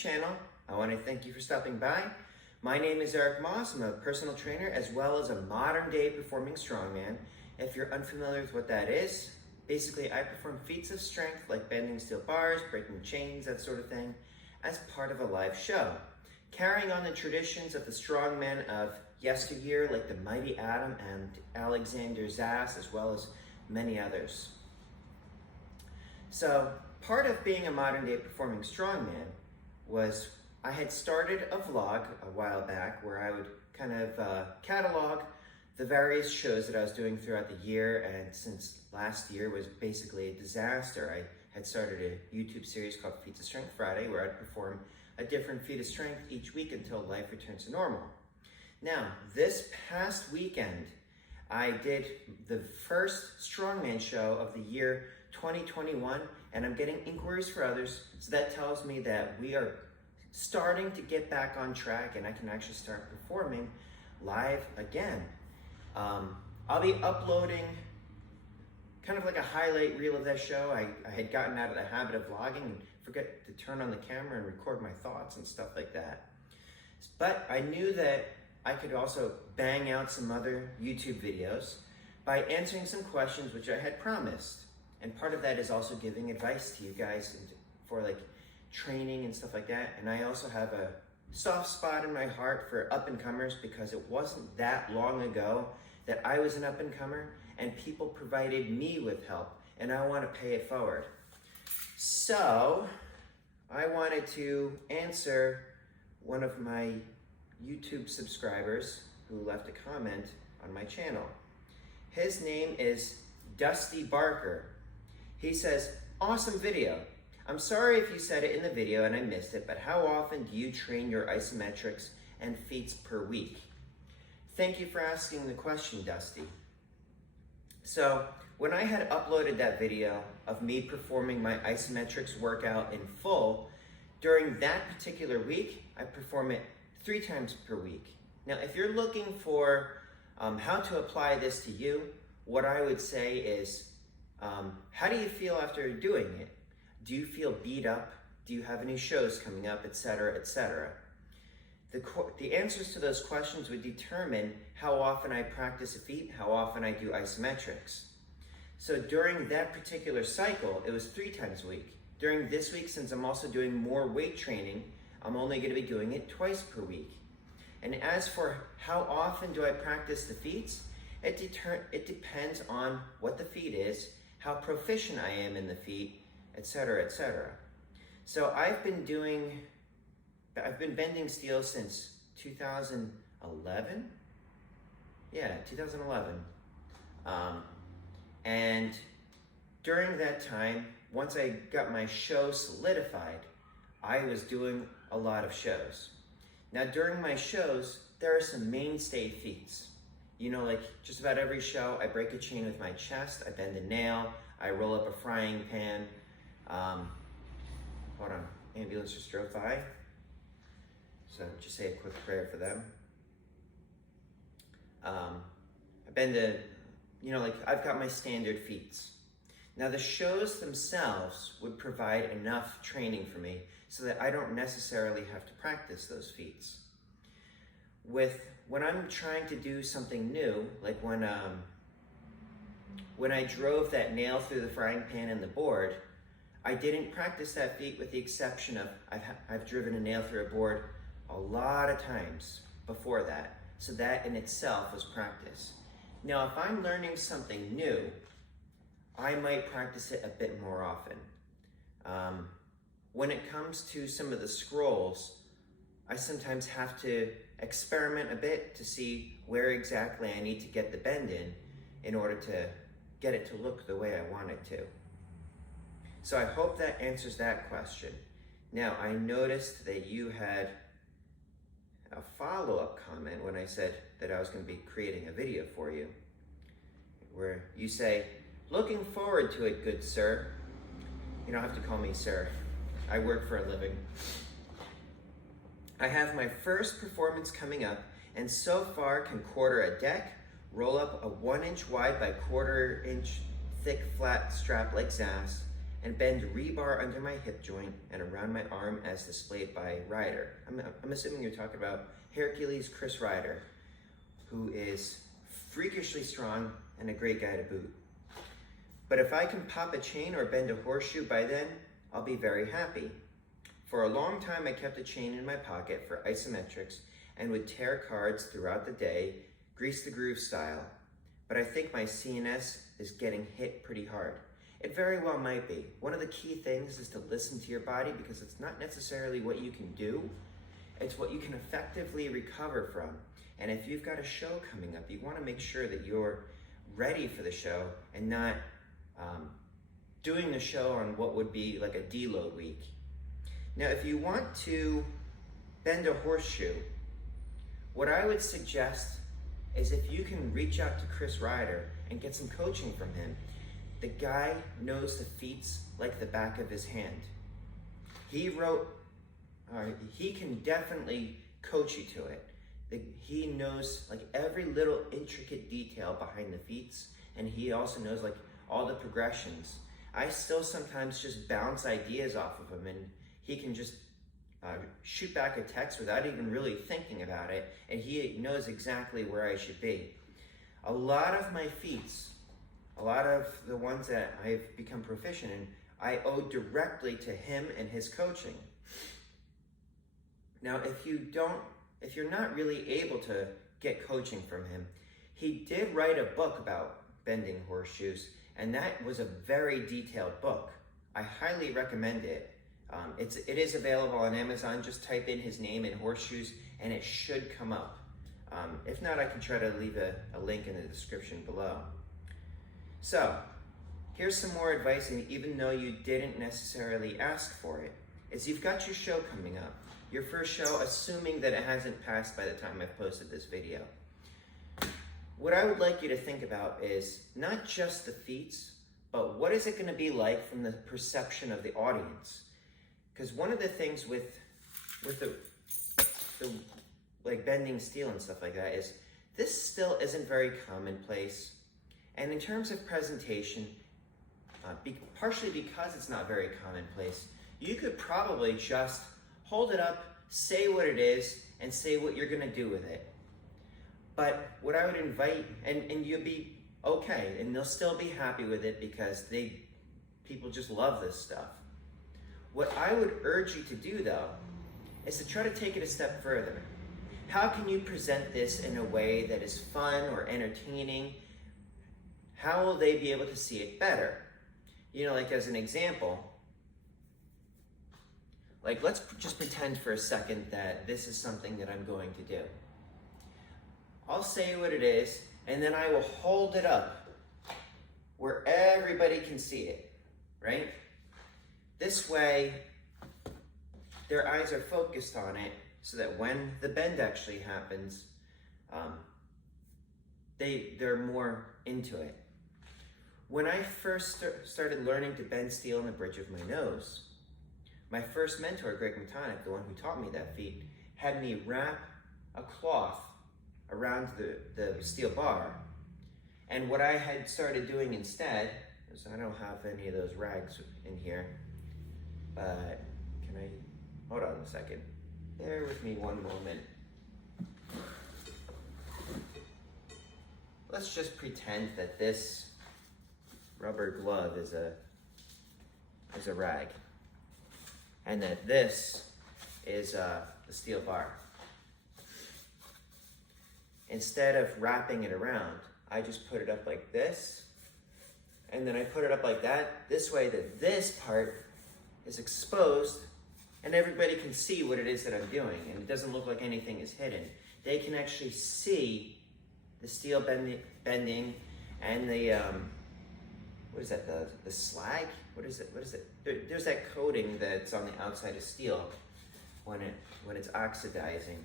channel. I want to thank you for stopping by. My name is Eric Moss. I'm a personal trainer as well as a modern day performing strongman. If you're unfamiliar with what that is, basically I perform feats of strength like bending steel bars, breaking chains, that sort of thing, as part of a live show. Carrying on the traditions of the strongmen of yesteryear like the mighty Adam and Alexander Zass, as well as many others. So part of being a modern day performing strongman was I had started a vlog a while back where I would kind of catalog the various shows that I was doing throughout the year, and since last year was basically a disaster, I had started a YouTube series called Feats of Strength Friday where I'd perform a different feat of strength each week until life returns to normal. Now, this past weekend, I did the first strongman show of the year 2021, and I'm getting inquiries for others, so that tells me that we are starting to get back on track and I can actually start performing live again. I'll be uploading kind of like a highlight reel of that show. I had gotten out of the habit of vlogging and forget to turn on the camera and record my thoughts and stuff like that. But I knew that I could also bang out some other YouTube videos by answering some questions which I had promised. And part of that is also giving advice to you guys for like training and stuff like that. And I also have a soft spot in my heart for up-and-comers because it wasn't that long ago that I was an up-and-comer and people provided me with help, and I want to pay it forward. So I wanted to answer one of my YouTube subscribers who left a comment on my channel. His name is Dusty Barker. He says, "Awesome video. I'm sorry if you said it in the video and I missed it, but how often do you train your isometrics and feats per week?" Thank you for asking the question, Dusty. So when I had uploaded that video of me performing my isometrics workout in full, during that particular week, I perform it 3 times per week. Now, if you're looking for how to apply this to you, what I would say is, how do you feel after doing it? Do you feel beat up? Do you have any shows coming up, etc., etc.? The answers to those questions would determine how often I practice a feat, how often I do isometrics. So during that particular cycle, it was 3 times a week. During this week, since I'm also doing more weight training, I'm only going to be doing it 2 per week. And as for how often do I practice the feats, it depends on what the feat is, how proficient I am in the feat, etc., etc. So I've been bending steel since 2011. Yeah, 2011. And during that time, once I got my show solidified, I was doing a lot of shows. Now during my shows, there are some mainstay feats. You know, like just about every show, I break a chain with my chest, I bend a nail, I roll up a frying pan. Hold on, ambulance just drove by. So just say a quick prayer for them. I bend like I've got my standard feats. Now the shows themselves would provide enough training for me so that I don't necessarily have to practice those feats. When I'm trying to do something new, like when I drove that nail through the frying pan and the board, I didn't practice that feat with the exception of I've driven a nail through a board a lot of times before that. So that in itself was practice. Now, if I'm learning something new, I might practice it a bit more often. When it comes to some of the scrolls, I sometimes have to experiment a bit to see where exactly I need to get the bend in order to get it to look the way I want it to. So I hope that answers that question. Now, I noticed that you had a follow-up comment when I said that I was going to be creating a video for you, where you say, "Looking forward to it, good sir." You don't have to call me sir. I work for a living. "I have my first performance coming up and so far can quarter a deck, roll up a 1 inch wide by 1/4 inch thick flat strap like Zass, and bend rebar under my hip joint and around my arm as displayed by Ryder. I'm assuming you're talking about Hercules Chris Ryder, who is freakishly strong and a great guy to boot. But if I can pop a chain or bend a horseshoe by then, I'll be very happy. For a long time, I kept a chain in my pocket for isometrics and would tear cards throughout the day, grease the groove style. But I think my CNS is getting hit pretty hard. It very well might be. One of the key things is to listen to your body, because it's not necessarily what you can do, it's what you can effectively recover from. And if you've got a show coming up, you want to make sure that you're ready for the show and not doing the show on what would be like a deload week. Now, if you want to bend a horseshoe, what I would suggest is if you can reach out to Chris Ryder and get some coaching from him. The guy knows the feats like the back of his hand. He can definitely coach you to it. He knows like every little intricate detail behind the feats, and he also knows like all the progressions. I still sometimes just bounce ideas off of him, and he can just shoot back a text without even really thinking about it, and he knows exactly where I should be. A lot of my feats, a lot of the ones that I've become proficient in, I owe directly to him and his coaching. Now, if you're not really able to get coaching from him, he did write a book about bending horseshoes, and that was a very detailed book. I highly recommend it. It is available on Amazon. Just type in his name in horseshoes and it should come up. If not, I can try to leave a link in the description below. So, here's some more advice, and even though you didn't necessarily ask for it, is you've got your show coming up. Your first show, assuming that it hasn't passed by the time I've posted this video. What I would like you to think about is not just the feats, but what is it going to be like from the perception of the audience? Because one of the things with the like bending steel and stuff like that is this still isn't very commonplace. And in terms of presentation, partially because it's not very commonplace, you could probably just hold it up, say what it is, and say what you're going to do with it. But what I would invite, and you'll be okay, and they'll still be happy with it because people just love this stuff. What I would urge you to do, though, is to try to take it a step further. How can you present this in a way that is fun or entertaining? How will they be able to see it better? You know, like as an example, like let's just pretend for a second that this is something that I'm going to do. I'll say what it is, and then I will hold it up where everybody can see it, right? This way, their eyes are focused on it so that when the bend actually happens, they're more into it. When I first started learning to bend steel in the bridge of my nose, my first mentor, Greg McTonic, the one who taught me that feat, had me wrap a cloth around the steel bar. And what I had started doing instead, is I don't have any of those rags in here, but hold on a second. Bear with me one moment. Let's just pretend that this rubber glove is a rag, and that this is the steel bar. Instead of wrapping it around, I just put it up like this, and then I put it up like that, this way that this part is exposed and everybody can see what it is that I'm doing, and it doesn't look like anything is hidden. They can actually see the steel bending and the, what is that, the slag? What is it? There's that coating that's on the outside of steel when it's oxidizing.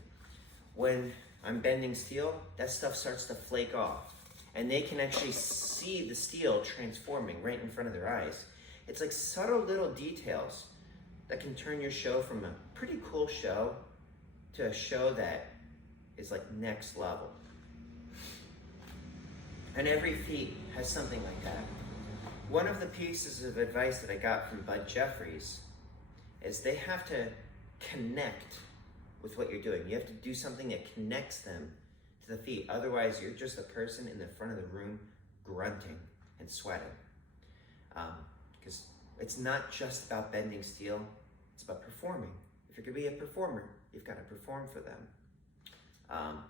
When I'm bending steel, that stuff starts to flake off, and they can actually see the steel transforming right in front of their eyes. It's like subtle little details that can turn your show from a pretty cool show to a show that is like next level. And every feat has something like that. One of the pieces of advice that I got from Bud Jeffries is they have to connect with what you're doing. You have to do something that connects them to the feet. Otherwise, you're just a person in the front of the room grunting and sweating. Because it's not just about bending steel, it's about performing. If you're gonna be a performer, you've got to perform for them.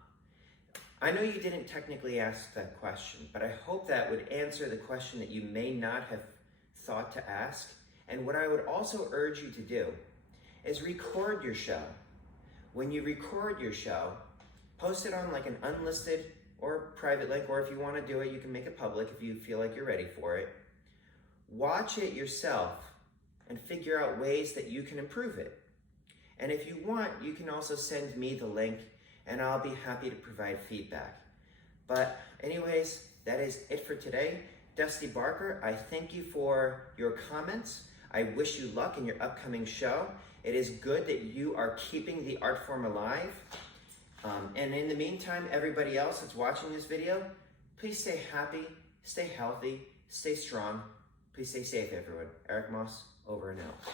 I know you didn't technically ask that question, but I hope that would answer the question that you may not have thought to ask. And what I would also urge you to do is record your show. When you record your show, post it on like an unlisted or private link, or if you want to do it, you can make it public if you feel like you're ready for it. Watch it yourself and figure out ways that you can improve it. And if you want, you can also send me the link and I'll be happy to provide feedback. But anyways, that is it for today. Dusty Barker, I thank you for your comments. I wish you luck in your upcoming show. It is good that you are keeping the art form alive. And in the meantime, everybody else that's watching this video, please stay happy, stay healthy, stay strong. Please stay safe, everyone. Eric Moss, over and out.